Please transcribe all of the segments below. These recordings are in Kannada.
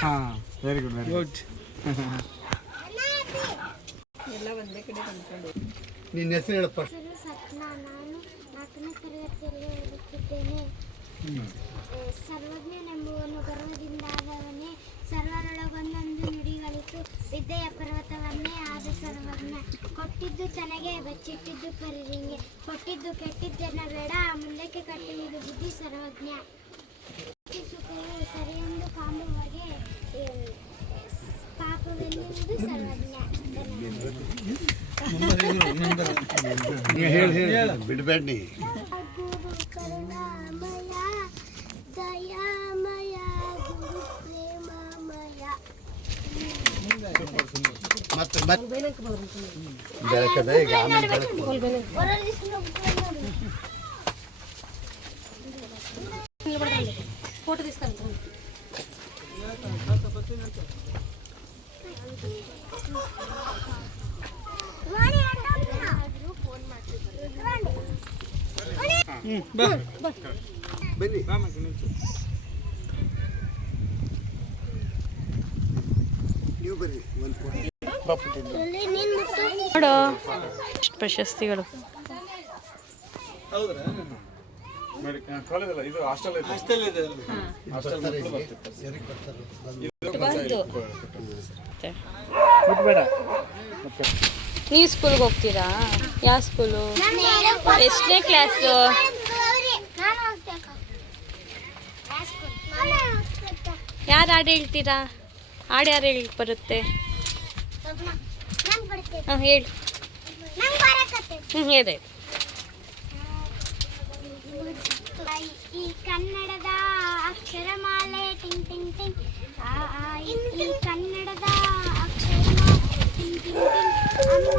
ಹಾಂ ವೆರಿ ಗುಡ್ ವೆರಿ ಗುಡ್. ಎಲ್ಲ ಒಂದೇ ಕಡೆ ಬಂದ್ಕೊಂಡು. ನಿನ್ನ ಹೆಸರು ಹೇಳಪ್ಪ. ಸಪ್ನಾ, ನಾನು 4ನೇ ತರಗತಿಯಲ್ಲಿ ಓದುತ್ತಿದ್ದೇನೆ. ಸರ್ವಜ್ಞನೆಂಬುವನು ಗರ್ವದಿಂದಾದವನೇ, ಸರ್ವರೊಳಗೊಂದೊಂದು ನುಡಿಗಳಿತು, ವಿದ್ಯೆಯ ಪರ್ವತವನ್ನೇ ಆದ ಸರ್ವಜ್ಞ. ಕೊಟ್ಟಿದ್ದು ತನಗೆ, ಬಚ್ಚಿಟ್ಟಿದ್ದು ಪರರಿಗೆ, ಕೊಟ್ಟಿದ್ದು ಕೆಟ್ಟಿದ್ದೆನ್ನ ಬೇಡ, ಮುಂದಕ್ಕೆ ಕಟ್ಟುವುದು ಬುದ್ಧಿ ಸರ್ವಜ್ಞ. ಸುಖವು ಸರಿಯೆಂದು ಕಾಂಬುವಗೆ, ಪಾಪವೆನ್ನುವುದು ಸರ್ವಜ್ಞ. ಬಿಡಬೇಡಿ. ಗುರು ಕರುಣಾಮಯ, ದಯಾಮಯ, ಗುರು ಪ್ರೇಮಮಯ. ಮತ್ತೆ ಬೆಳಕದ ಈಗ ಆಮೇಲೆ ಫೋಟೋ తీసుకుంటాను. ಬನ್ನಿ. ನೀವು ಬರ್ರಿ ಒಂದು ಫೋಟೋ ನೋಡು ಎಷ್ಟು ಪ್ರಶಸ್ತಿಗಳು. ನೀವು ಸ್ಕೂಲ್ಗೆ ಹೋಗ್ತೀರಾ? ಯಾವ ಸ್ಕೂಲು? ಎಷ್ಟನೇ ಕ್ಲಾಸು? ಯಾರು ಹಾಡು ಹೇಳ್ತೀರಾ? ಹಾಡು ಯಾರು ಹೇಳಿ ಬರುತ್ತೆ? ಹಾಂ ಹೇಳಿ. ಹೇಳಿ. ಈ ಕನ್ನಡದ ಅಕ್ಷರಮಾಲೆ ಟಿಂಗ್ ಟಿಂಗ್ ಟಿಂಗ್, ಈ ಕನ್ನಡದ ಅಕ್ಷರಮಾಲೆ ಟಿಂಗ್ ಟಿಂಗ್ ಟಿಂಗ್, ಅಮ್ಮ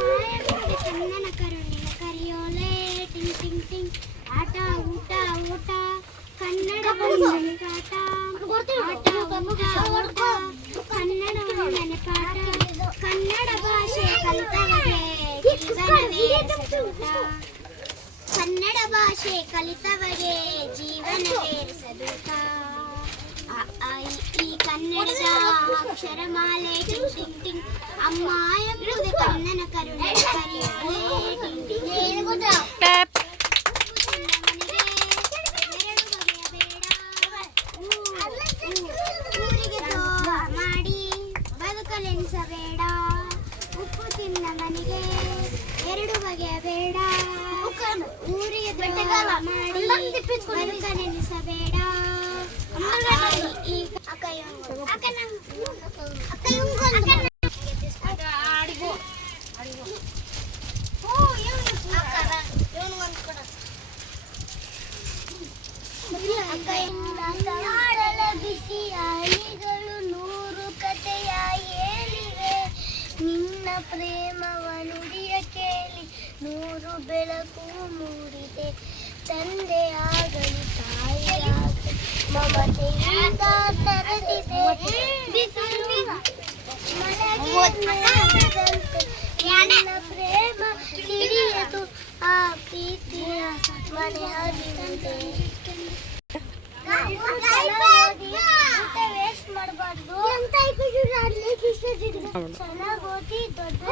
ಚಂದನ ಕರುಣಿನ ಕರಿಯೋಲೆ ಟಿಂಗ್ ಟಿಂಗ್ ಟಿಂಗ್, ಆಟ ಊಟ ಊಟ ಕನ್ನಡ ಬಂಧನ ಕಾಟ, ಆಟ ಊಟ ಊಟ ಕನ್ನಡ ಬಂಧನ ಪಾಠ, ಕನ್ನಡ ಭಾಷೆ ಕಲಿತವಗೆ ಜೀವನವೇ ಸದೂಟ, ಕನ್ನಡ ಭಾಷೆ ಕಲಿತವಗೆ ಜೀವನವೇ ಸದೂಟ. ಈ ಕನ್ನಡದ ಅಕ್ಷರಮಾಲೆ ಟಿಂಗ್ ಟಿಂಗ್ ಟಿಂಗ್, ಅಮ್ಮ ಎಂಬುದು ಕನ್ನಡ ಕರುಣೆ ಕರಿಯೋಲೆ ಟಿಂಗ್ ಟಿಂಗ್ ಟಿಂಗ್. ಊರಿಗೆ ದ್ರೋಹ ಮಾಡಿ ಬದುಕಲೆನಿಸಬೇಡ, ಉಪ್ಪು ತಿನ್ನ ಮನೆಗೆ 2 ಬಗೆಯ ಬೇಡ, ಊರಿಗೆ ದ್ರೋಹ ಮಾಡಿ ಬದುಕಲೆನಿಸಬೇಡ. ಬಿಸಿಯ ಅಲಿಗಳು 100 ಕಥೆಯ ಹೇಳಿವೆ, ನಿನ್ನ ಪ್ರೇಮವ ನುಡಿಯ ಕೇಳಿ 100 ಬೆಳಕು ಮೂಡಿದೆ, ತಂದೆ ಆಗಲಿ ತಾಯಿಯಾಗಲಿ ಮಮತೆಯಿಂದ ಸರದಿದೆ, ಬಿಸಿಲು ಮಳೆಗೆ ನಿನ್ನ ಪ್ರೇಮ ಹಿಡಿಯದು, ಆ ಪ್ರೀತಿಯ ಮನೆ ಹರಿಯುತ್ತೆ. ವೇಸ್ಟ್ ಮಾಡಬಾರ್ದು, ಚೆನ್ನಾಗಿ ಓದಿ ದೊಡ್ಡ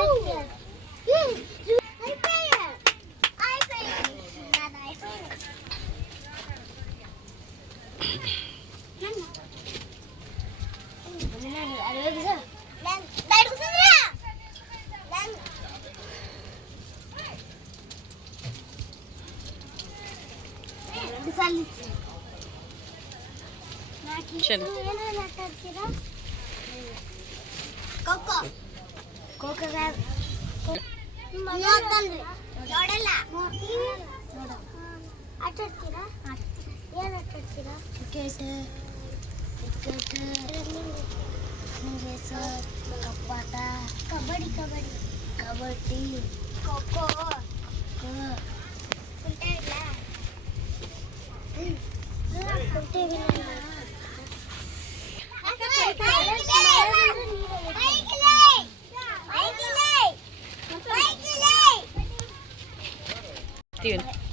ಆಟಾಡ್ತೀರಾ? ಏನು ಆಟಾಡ್ತೀರಾ? ಕ್ರಿಕೆಟ್, ರೇಸ್, ಕಪ್ಪಾಟ, ಕಬಡ್ಡಿ, ಖೋ-ಖೋ, ಕುಂಟೆ ಬಿಲ್ಲೆ. Steven.